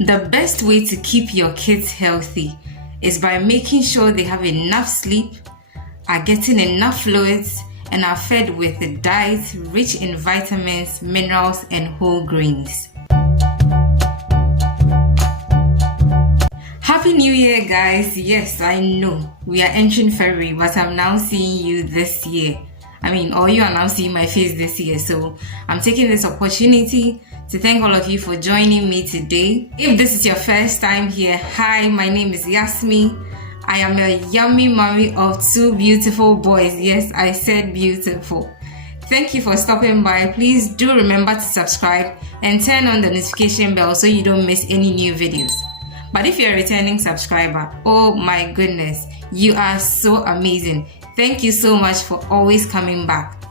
The best way to keep your kids healthy is by making sure they have enough sleep, are getting enough fluids, and are fed with a diet rich in vitamins, minerals, and whole grains. Happy New Year, guys. Yes, I know we are entering February, but I'm now seeing you this year. Or you are now seeing my face this year. So I'm taking this opportunity to thank all of you for joining me today. If this is your first time here, hi, my name is Yasmi. I am a yummy mommy of two beautiful boys. Yes, I said beautiful. Thank you for stopping by. Please do remember to subscribe and turn on the notification bell so you don't miss any new videos. But if you're a returning subscriber, oh my goodness, you are so amazing. Thank you so much for always coming back.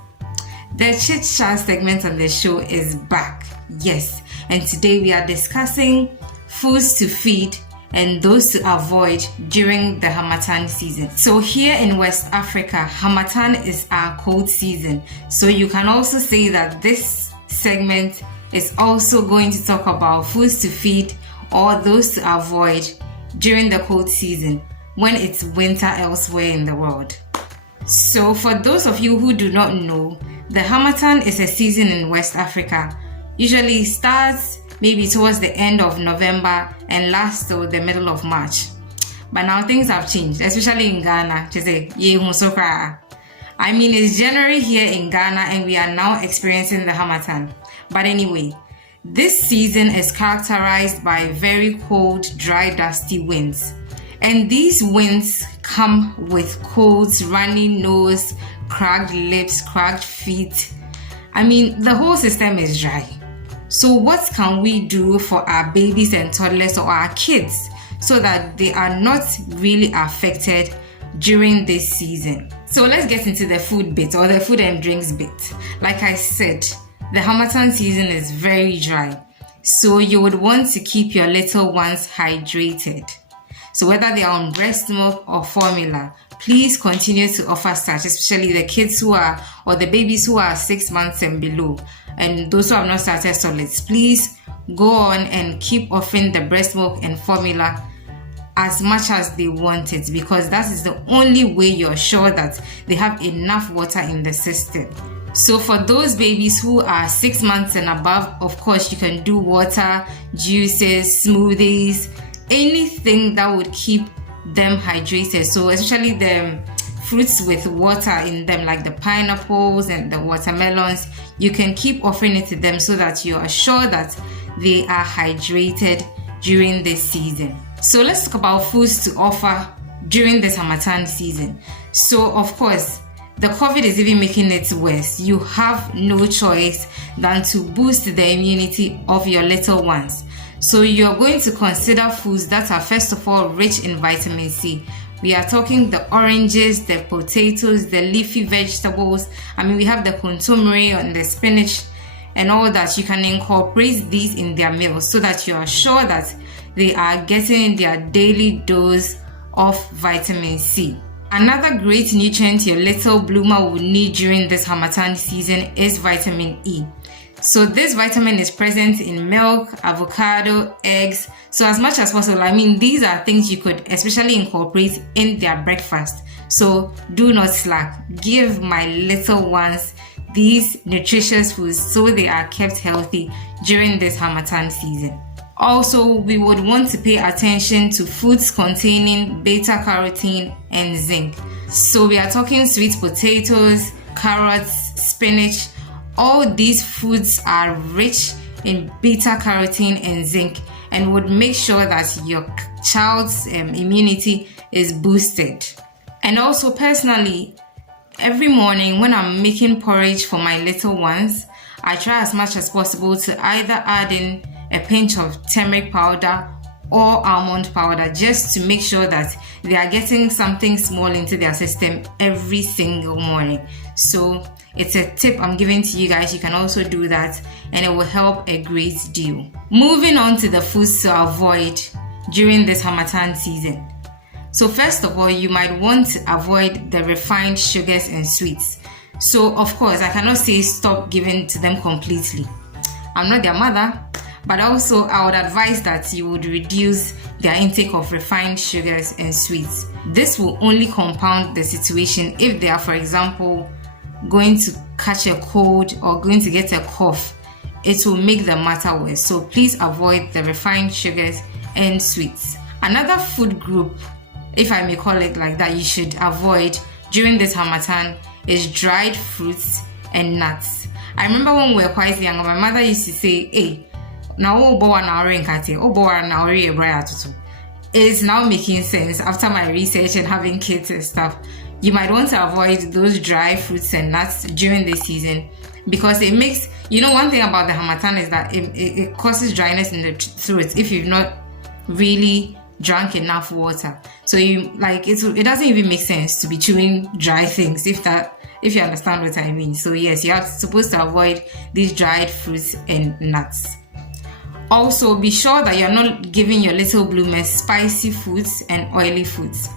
The chit chat segment on the show is back. Yes, and today we are discussing foods to feed and those to avoid during the Harmattan season. So here in West Africa, Harmattan is our cold season. So you can also say that this segment is also going to talk about foods to feed or those to avoid during the cold season when it's winter elsewhere in the world. So for those of you who do not know, the Harmattan is a season in West Africa. Usually starts maybe towards the end of November and lasts till the middle of March. But now things have changed, especially in Ghana. It's January here in Ghana and we are now experiencing the Harmattan. But anyway, this season is characterized by very cold, dry, dusty winds. And these winds come with colds, runny nose, cracked lips, cracked feet. The whole system is dry. So what can we do for our babies and toddlers or our kids so that they are not really affected during this season? So let's get into the food bit or the food and drinks bit. Like I said, the Harmattan season is very dry. So you would want to keep your little ones hydrated. So whether they are on breast milk or formula, please continue to offer such, especially the kids or the babies who are 6 months and below, and those who have not started solids. Please go on and keep offering the breast milk and formula as much as they want it, because that is the only way you're sure that they have enough water in the system. So for those babies who are 6 months and above, of course, you can do water, juices, smoothies, anything that would keep them hydrated. So especially the fruits with water in them, like the pineapples and the watermelons, you can keep offering it to them so that you are sure that they are hydrated during this season. So let's talk about foods to offer during this Harmattan season. So of course, the COVID is even making it worse. You have no choice than to boost the immunity of your little ones. So you're going to consider foods that are first of all rich in vitamin C. We are talking the oranges, the potatoes, the leafy vegetables. We have the contomere and the spinach and all that. You can incorporate these in their meals so that you are sure that they are getting their daily dose of vitamin C. Another great nutrient your little bloomer will need during this Harmattan season is vitamin E. So this vitamin is present in milk, avocado, eggs. So as much as possible, these are things you could especially incorporate in their breakfast. So do not slack. Give my little ones these nutritious foods so they are kept healthy during this Harmattan season. Also, we would want to pay attention to foods containing beta-carotene and zinc. So we are talking sweet potatoes, carrots, spinach. All these foods are rich in beta-carotene and zinc and would make sure that your child's immunity is boosted. And also personally, every morning when I'm making porridge for my little ones, I try as much as possible to either add in a pinch of turmeric powder or almond powder just to make sure that they are getting something small into their system every single morning. So it's a tip I'm giving to you guys. You can also do that and it will help a great deal. Moving on to the foods to avoid during this Harmattan season. So first of all, you might want to avoid the refined sugars and sweets. So of course, I cannot say stop giving to them completely. I'm not their mother, But also I would advise that you would reduce their intake of refined sugars and sweets. This will only compound the situation if they are, for example, going to catch a cold or going to get a cough. It will make the matter worse. So please avoid the refined sugars and sweets. Another food group, if I may call it like that, you should avoid during this Harmattan is dried fruits and nuts. I remember when we were quite young, my mother used to say, hey, now it's now making sense after my research and having kids and stuff. You might want to avoid those dry fruits and nuts during this season because it makes, one thing about the Harmattan is that it causes dryness in the throat if you've not really drank enough water. So it doesn't even make sense to be chewing dry things if you understand what I mean. So yes, you are supposed to avoid these dried fruits and nuts. Also, be sure that you're not giving your little bloomers spicy foods and oily foods.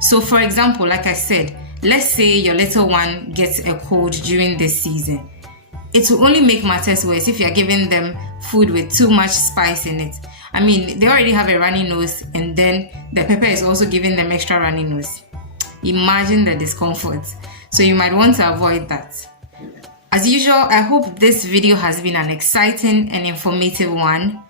So for example, like I said, let's say your little one gets a cold during this season. It will only make matters worse if you're giving them food with too much spice in it. I mean, they already have a runny nose and then the pepper is also giving them extra runny nose. Imagine the discomfort. So you might want to avoid that. As usual, I hope this video has been an exciting and informative one.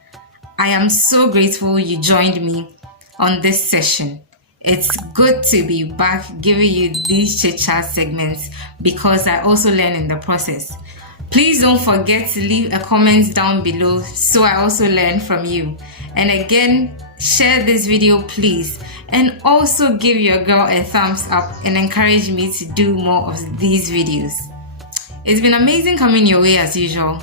I am so grateful you joined me on this session. It's good to be back giving you these chit-chat segments because I also learn in the process. Please don't forget to leave a comment down below so I also learn from you. And again, share this video please, and also give your girl a thumbs up and encourage me to do more of these videos. It's been amazing coming your way as usual,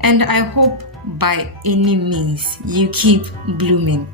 and I hope by any means you keep blooming.